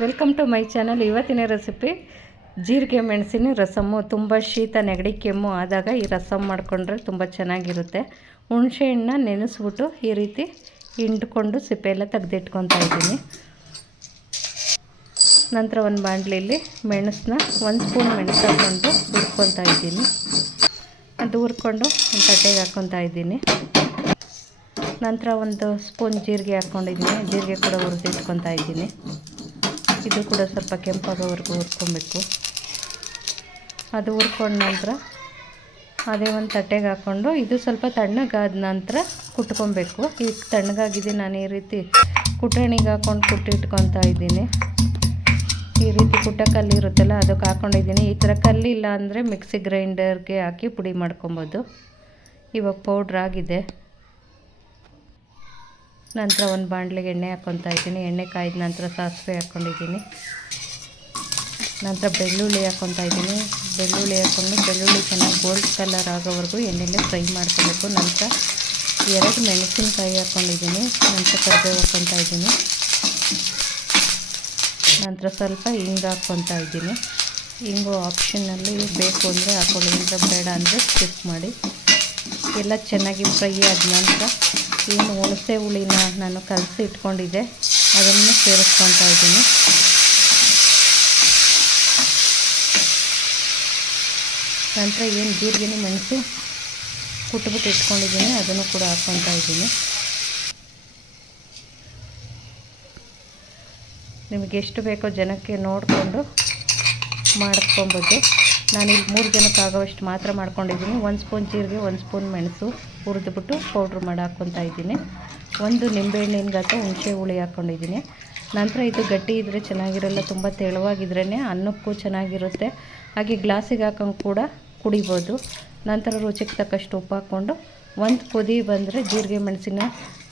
Welcome to my channel. ಇವತ್ತಿನ recipe ಜೀರಿಗೆ ಮೆಣಸಿನ ರಸಮ್ಮು. ತುಂಬ ಶೀತ, ನೆಗಡಿ, ಕೆಮ್ಮು ಆದಾಗ ಈ ರಸಮ್ ಮಾಡಿಕೊಂಡ್ರೆ ತುಂಬ ಚೆನ್ನಾಗಿರುತ್ತೆ. ಹುಣಸೆ ಹಣ್ಣನ್ನ ನೆನೆಸ್ಬಿಟ್ಟು ಈ ರೀತಿ ಹಿಂಡ್ಕೊಂಡು ಸಿಪ್ಪೆ ಎಲ್ಲ ತೆಗೆದಿಟ್ಕೊತಾ ಇದ್ದೀನಿ. ನಂತರ ಒಂದು ಬಾಣಲಿಲಿ ಮೆಣಸನ್ನ ಒಂದು ಸ್ಪೂನ್ ಮೆಣಸು ಹಾಕ್ಕೊಂಡು ಹುರ್ಕೊತಾ ಇದ್ದೀನಿ. ಅದು ಹುರ್ಕೊಂಡು ಒಂದು ತಟ್ಟೆಗೆ ಹಾಕ್ಕೊತಾ ಇದ್ದೀನಿ. ನಂತರ ಒಂದು ಸ್ಪೂನ್ ಜೀರಿಗೆ ಹಾಕ್ಕೊಂಡಿದ್ದೀನಿ. ಜೀರಿಗೆ ಕೂಡ ಹುರಿದಿಟ್ಕೊತಾ ಇದ್ದೀನಿ. ಇದು ಕೂಡ ಸ್ವಲ್ಪ ಕೆಂಪಾಗೋವರೆಗೂ ಹುರ್ಕೊಬೇಕು ಅದು ಹುರ್ಕೊಂಡ ನಂತರ ಅದೇ ಒಂದು ತಟ್ಟೆಗೆ ಹಾಕ್ಕೊಂಡು ಇದು ಸ್ವಲ್ಪ ತಣ್ಣಗಾದ ನಂತರ ಕುಟ್ಕೊಬೇಕು. ಈಗ ತಣ್ಣಗಾಗಿದೆ ನಾನು ಈ ರೀತಿ ಕುಟಣಿಗೆ ಹಾಕ್ಕೊಂಡು ಕುಟ್ಟಿಟ್ಕೊತಾ ಇದ್ದೀನಿ. ಈ ರೀತಿ ಕುಟ್ಟ ಕಲ್ಲಿ ಇರುತ್ತಲ್ಲ ಅದಕ್ಕೆ ಹಾಕ್ಕೊಂಡಿದ್ದೀನಿ ಈ ಥರ ಕಲ್ಲಿಲ್ಲ ಅಂದರೆ ಮಿಕ್ಸಿ ಗ್ರೈಂಡರ್ಗೆ ಹಾಕಿ ಪುಡಿ ಮಾಡ್ಕೊಬೋದು. ಇವಾಗ ಪೌಡ್ರ್ ಆಗಿದೆ. ನಂತರ ಒಂದು ಬಾಣ್ಲಿಗೆ ಎಣ್ಣೆ ಹಾಕ್ಕೊತಾ ಇದ್ದೀನಿ. ಎಣ್ಣೆ ಕಾಯ್ದ ನಂತರ ಸಾಸಿವೆ ಹಾಕ್ಕೊಂಡಿದ್ದೀನಿ ನಂತರ ಬೆಳ್ಳುಳ್ಳಿ ಹಾಕ್ಕೊತಾ ಇದ್ದೀನಿ. ಬೆಳ್ಳುಳ್ಳಿ ಹಾಕ್ಕೊಂಡು ಬೆಳ್ಳುಳ್ಳಿ ಚೆನ್ನಾಗಿ ಗೋಲ್ಡ್ ಕಲರ್ ಆಗೋವರೆಗೂ ಎಣ್ಣೆಲ್ಲೇ ಫ್ರೈ ಮಾಡ್ಕೊಬೇಕು ನಂತರ ಎರಡು ಮೆಣಸಿನಕಾಯಿ ಹಾಕ್ಕೊಂಡಿದ್ದೀನಿ ನಂತರ ಕರಿಬೇವು ಹಾಕ್ಕೊತಾ ಇದ್ದೀನಿ. ನಂತರ ಸ್ವಲ್ಪ ಹಿಂಗೆ ಹಾಕ್ಕೊತಾ ಇದ್ದೀನಿ. ಹಿಂಗು ಆಪ್ಷನಲ್ಲಿ ಬೇಕು ಅಂದರೆ ಹಾಕ್ಕೊಳ್ಳಿ ಇಲ್ಲ ಬೇಡ ಅಂದರೆ ಸ್ಕಿಪ್ ಮಾಡಿ. ಎಲ್ಲ ಚೆನ್ನಾಗಿ ಫ್ರೈ ಆದ ನಂತರ ಏನು ಹುಣಸೆ ಹುಳಿನ ನಾನು ಕಲಸಿ ಇಟ್ಕೊಂಡಿದ್ದೆ. ಅದನ್ನು ಸೇರಿಸ್ಕೊತಾ ಇದ್ದೀನಿ. ನಂತರ ಏನು ಜೀರಿಗೆ ಮೆಣಸು ಕುಟ್ಬಿಟ್ಟು ಇಟ್ಕೊಂಡಿದ್ದೀನಿ. ಅದನ್ನು ಕೂಡ ಹಾಕ್ಕೊತಾ ಇದ್ದೀನಿ. ನಿಮಗೆ ಎಷ್ಟು ಬೇಕೋ ಜನಕ್ಕೆ ನೋಡಿಕೊಂಡು ಮಾಡ್ಕೊಬೋದು. ನಾನಿಲ್ಲಿ ಮೂರು ಜನಕ್ಕೆ ಆಗೋವಷ್ಟು ಮಾತ್ರ ಮಾಡ್ಕೊಂಡಿದ್ದೀನಿ. ಒಂದು ಸ್ಪೂನ್ ಜೀರಿಗೆ, ಒಂದು ಸ್ಪೂನ್ ಮೆಣಸು ಹುರಿದ್ಬಿಟ್ಟು ಪೌಡ್ರ್ ಮಾಡಿ ಹಾಕ್ಕೊತಾ ಇದ್ದೀನಿ. ಒಂದು ನಿಂಬೆಹಣ್ಣಿನ ಗಾತ್ರ ಹುಣಸೆ ಹುಳಿ ಹಾಕ್ಕೊಂಡಿದ್ದೀನಿ. ನಂತರ ಇದು ಗಟ್ಟಿ ಇದ್ದರೆ ಚೆನ್ನಾಗಿರಲ್ಲ, ತುಂಬ ತೆಳುವಾಗಿದ್ರೇ ಅನ್ನಕ್ಕೂ ಚೆನ್ನಾಗಿರುತ್ತೆ. ಹಾಗೆ ಗ್ಲಾಸಿಗೆ ಹಾಕೊಂಡು ಕೂಡ ಕುಡಿಬೋದು. ನಂತರ ರುಚಿಗೆ ತಕ್ಕಷ್ಟು ಉಪ್ಪು ಹಾಕ್ಕೊಂಡು ಒಂದು ಕುದಿ ಬಂದರೆ ಜೀರಿಗೆ, ಮೆಣಸಿನ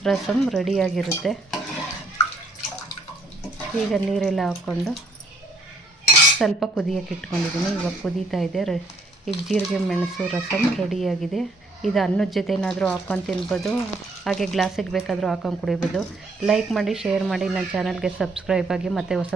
ರಸಮ್ ರೆಡಿಯಾಗಿರುತ್ತೆ ಈಗ ನೀರೆಲ್ಲ ಹಾಕ್ಕೊಂಡು ಸ್ವಲ್ಪ ಕುದಿಯೋಕೆ ಇಟ್ಕೊಂಡಿದ್ದೀನಿ. ಇವಾಗ ಕುದೀತಾ ಇದೆ. ರ ಜೀರಿಗೆ ಮೆಣಸು ರಸಮ್ ರೆಡಿಯಾಗಿದೆ. ಇದು ಅನ್ನದ ಜೊತೆ ಏನಾದರೂ ಹಾಕ್ಕೊಂಡು ತಿನ್ಬೋದು. ಹಾಗೆ ಗ್ಲಾಸಿಗೆ ಬೇಕಾದರೂ ಹಾಕೊಂಡು ಕುಡಿಬೋದು. ಲೈಕ್ ಮಾಡಿ ಶೇರ್ ಮಾಡಿ. ನನ್ನ ಚಾನಲ್ಗೆ ಸಬ್ಸ್ಕ್ರೈಬ್ ಆಗಿ ಮತ್ತು ಹೊಸ